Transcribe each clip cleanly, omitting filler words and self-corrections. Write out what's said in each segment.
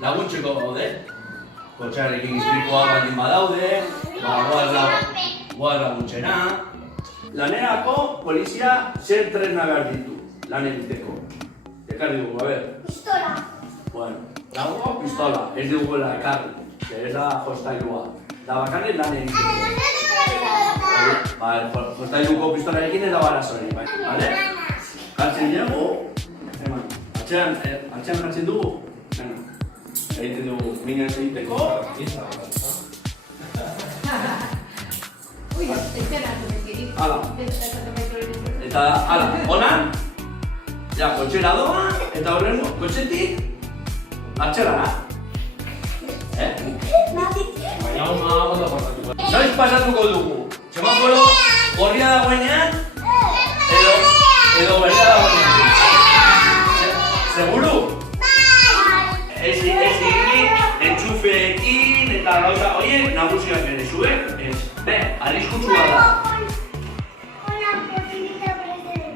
laguntzeko gaude. Kotxearekin istripua baldin badaude, goaz laguntzena. Lanerako polizia zer tresna behar ditu, lan egiteko. Ekarri dugu, a ber. Pistola. Bueno, dago pistola, ez dugula ekarri, ez da jostailua. Da bakarrik lan egiteko. Jostailuko pistolarekin ez da barazori, bale? Jartzen dugu, atxean jartzen dugu, egiten dugu minez egiteko. Hala. Eta, hala, honan, ja, kotxera doa, eta horrengo, kotxetik, atxerara. Baina hau ondo portatuko. Noiz pasatuko dugu? Semaforo gorria dagoenean, edo berria dagoenean. Seguru? Ez egin, entxufeekin eta gauza horiek nagusiak ere zuek, ez. Arriskutsua da.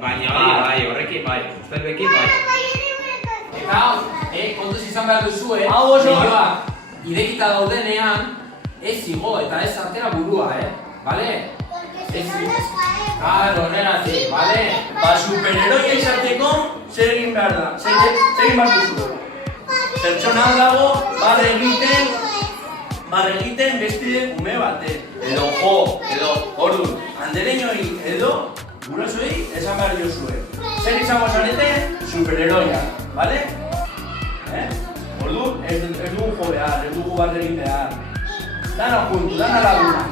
Baina horrekin bai, ustelbekin bai. Eta hau, kontuz izan behar duzue, bideoak irekita daudenean, ez igo eta ez atera burua, bale? Claro, horregatik, bale? Superheroi izateko zer egin behar da, zer egin behar duzu. Pertsona dago, barre egiten beste ume bate. Edo orduan, andereñoi edo gurasoei esan behar diozue. Zer izango zarete, superheroia, bale? Orduan, ez dugu jo behar, ez dugu barre egin behar. Dana juntu, dana laguna.